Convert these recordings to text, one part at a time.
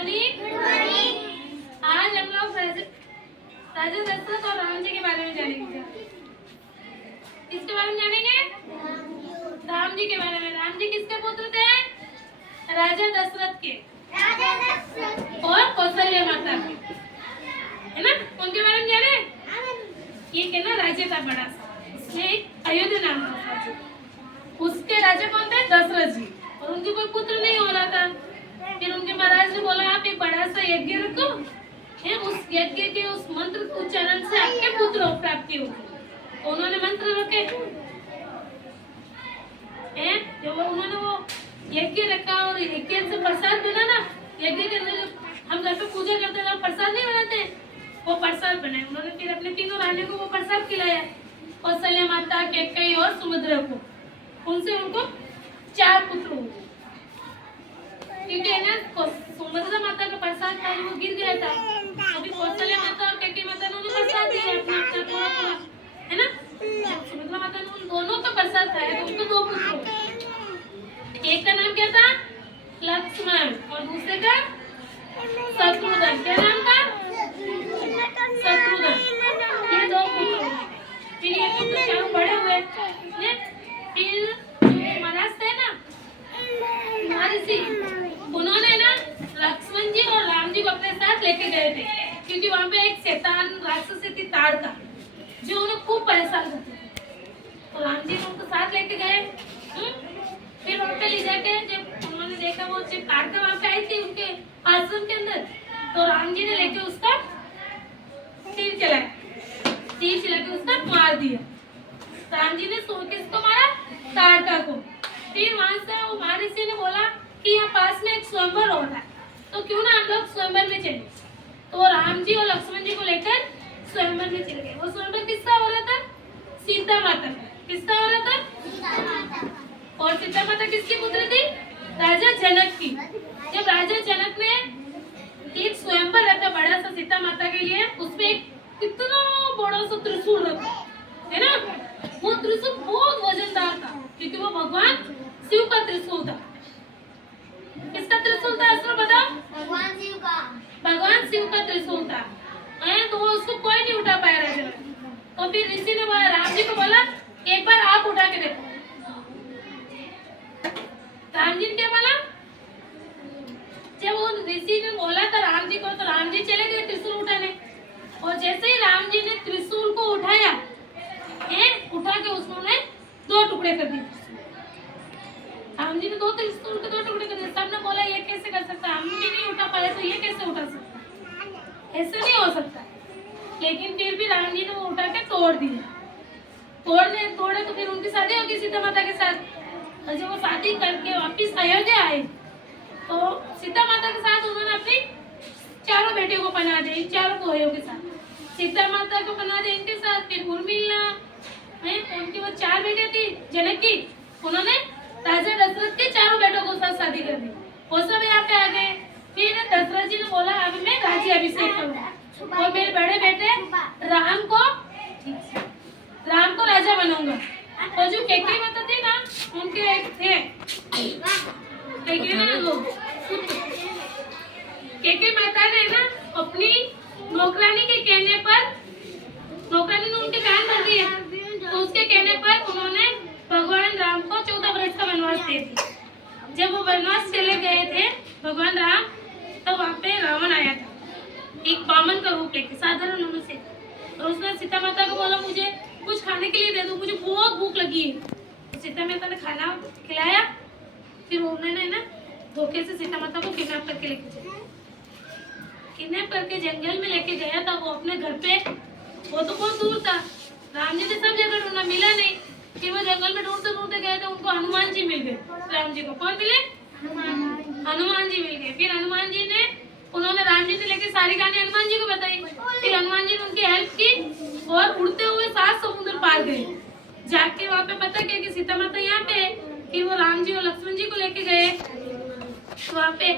Morning. आज हम लोग राजा दशरथ और राम जी के बारे में जानेंगे। किसके बारे में जानेंगे? राम जी के बारे में। राम जी किसके पुत्र थे? राजा दशरथ के और कौशल्या माता के, है ना? उनके बारे में जाने। ये क्या ना राज्य था बड़ा सा, उसमें अयोध्या नाम था राज्य। उसके राजा कौन थे? दशरथ जी। और उनके कोई पुत्र नहीं हो रहा था। फिर उनके महाराज ने बोला आप एक बड़ा सा यज्ञ रखो, है उस यज्ञ के उस मंत्र उच्चारण से आपके पुत्र प्राप्ति होगी। तो उन्होंने मंत्र रखे हैं। जब उन्होंने वो यज्ञ रखा और यज्ञ से प्रसाद बना ना, यज्ञ के अंदर हम घर पे पूजा करते हैं प्रसाद नहीं बनाते, वो प्रसाद बनाए उन्होंने। फिर अपने तीनों रानियों को वो प्रसाद खिलाया, कौशल्या माता, कैकेयी और सुमित्रा को। उनसे उनको 4 पुत्र हुए। क्योंकि है ना सुमित्रा माता का प्रसाद था वो गिर गया था, अभी कौशल्या माता और कैकेयी माता ने उन्हें प्रसाद दिया अपना थोड़ा, है ना? सुमित्रा माता ने उन दोनों का प्रसाद खाया तो उनको 2 पुत्र हुए। एक का नाम क्या था? लक्ष्मण, और दूसरे का शत्रुघ्न। क्या नाम था? शत्रुघ्न। ये 2 पुत्र हुए। फिर ये पुत्र चारों बड़े हुए। फिर महाराज थे ना महर्षि, उन्होंने ना लक्ष्मण जी और राम जी को अपने साथ लेके गए थे, क्योंकि वहाँ पे एक शैतान राक्षस थी ताड़का, जो उन्हें खूब परेशान करती थी। तो राम जी उनको साथ लेके गए। फिर वहाँ पे ले जाके जब उन्होंने देखा वो जब ताड़का वहाँ पे आई थी उनके आश्रम के अंदर, तो राम जी ने लेके उसका तीर चला के उसका मार दिया। राम जी ने किसको मारा? ताड़का को। फिर वहां से वो महर्षि ने बोला कि यहाँ पास में एक स्वयंवर हो रहा है, तो क्यों ना हम लोग स्वयंवर में चले। तो राम जी और लक्ष्मण जी को लेकर स्वयंवर में चले गए। वो स्वयंवर किसका हो रहा था? सीता माता का। किसका हो रहा था? और सीता माता किसकी पुत्र थी? राजा जनक की। जब राजा जनक ने एक स्वयंवर रखा बड़ा सा सीता माता के लिए, उसमें एक कितना बड़ा सा त्रिशूल रखा, है ना? वो त्रिशूल बहुत वजनदार था, क्योंकि वो भगवान शिव का त्रिशूल था। किसका त्रिशूल था? असुर बताओ। भगवान शिव का त्रिशूल था। तो उसको कोई नहीं उठा पाया राजा। तो फिर ऋषि ने बोला, राम जी को बोला एक बार आप उठा के देखो। राम जी ने क्या बोला? जब वो ऋषि ने बोला था राम जी को, तो राम जी चले गए त्रिशूल उठाने। और जैसे ही राम जी ने त्रिशूल को उठाया, उठा के उसने 2 टुकड़े कर दिए। राम जी ने 2 त्रिशूल के 2 टुकड़े कर दिए। सबने बोला ये कैसे कर सकता? हम भी नहीं उठा पाए तो ये कैसे उठा सकता? ऐसे नहीं हो सकता। लेकिन फिर भी राम जी ने वो उठा के तोड़ दिया। तोड़े तो फिर उनकी शादी होगी सीता माता के साथ। और जब वो शादी करके वापिस अयोध्या आए, तो सीता माता के साथ उन्होंने अपनी 4 बेटियों को पना दिया, 4 कोहयों के साथ। सीता माता को पना दिया इनके साथ। फिर उर्मिला उनकी वो 4 बेटे थी जनक की, उन्होंने राजा दशरथ के 4 बेटों को साथ शादी कर दी। वो सब यहाँ पे आ गए। फिर दशरथ जी ने बोला अभी मैं राज्य अभिषेक करूंगा और मेरे बड़े बेटे राम को राजा बनाऊंगा। और जो कैकेयी माता थी ना, उनके एक थे कैकेयी माता ने ना अपनी नौकरानी के कहने पर, नौकरानी ने उनके कान भर दिए, तो उसके कहने पर उन्होंने भगवान राम को 14 वर्ष का वनवास दे दिया। जब वो वनवास चले गए थे भगवान राम, तो वहाँ पे रावण आया था एक बामन का रूप लेके, साधारण मनुष्य। और उसने सीता माता को बोला मुझे कुछ खाने के लिए दे दो, मुझे बहुत भूख लगी है। तो सीता माता ने खाना खिलाया। फिर उन्होंने ना धोखे से सीता माता को किडनैप करके लेके गया। किडनैप करके जंगल में लेके गया था वो अपने घर पे। वो तो बहुत दूर था, राम जी ने सब जगह ढूंढा, मिला नहीं। फिर वो जंगल में ढूंढते ढूंढते गए थे, उनको हनुमान जी मिल गए। राम जी को कौन मिले? हनुमान जी मिल गए। फिर हनुमान जी ने, उन्होंने राम जी से लेके सारी कहानी हनुमान जी को बताई। फिर हनुमान जी ने उनकी हेल्प की और उड़ते हुए 7 समुद्र पार गए। जाके वहाँ पे पता किया कि सीता माता यहाँ पे है। फिर वो राम जी और लक्ष्मण जी को लेके गए वहाँ पे।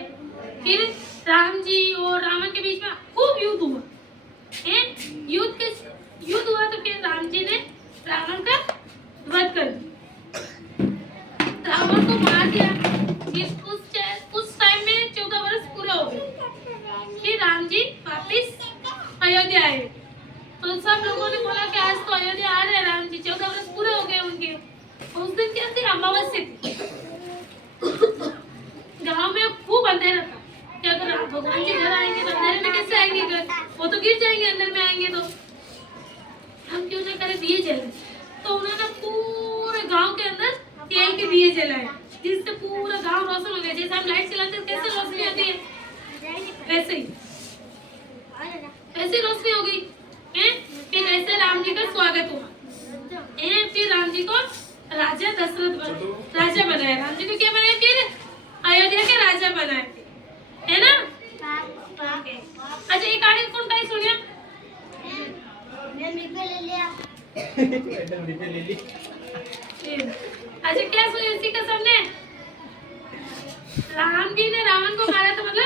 फिर राम जी और रावण के बीच में खूब युद्ध हुआ। युद्ध हुआ तो फिर राम जी ने रावण का वध कर दिया, रावण को मार दिया। उस टाइम में 14 वर्ष पूरे हो गए। अयोध्या आए। तो सब लोगों ने बोला कि आज तो अयोध्या आ रहे हैं राम जी, 14 वर्ष पूरे हो गए उनके। उस दिन क्या थी, अमावस्या थी। गांव में खूब अंधेरा था कि अगर भगवान जी घर आएंगे तो अंधेरे में कैसे आएंगे घर, वो तो गिर जाएंगे अंदर में आएंगे तो। हम क्यों ना करें दिए जलाए। तो उन्होंने पूरे गांव के अंदर तेल के दिए जलाए, जिससे पूरा गांव रोशन हो गया। जैसे हम लाइट जलाते हैं कैसे रोशनी होती है, वैसे रोशनी हो गई है। फिर ऐसे राम जी का स्वागत हुआ है। फिर राम जी को राजा दशरथ राजा बनाया। राम जी को क्या बनाया, फिर अयोध्या के राजा बनाए, है ना। अच्छा, ये कहानी कौन कही सुनिया? अच्छा, क्या सुनिया इसी का सबने? राम जी ने रावण को मारा था, मतलब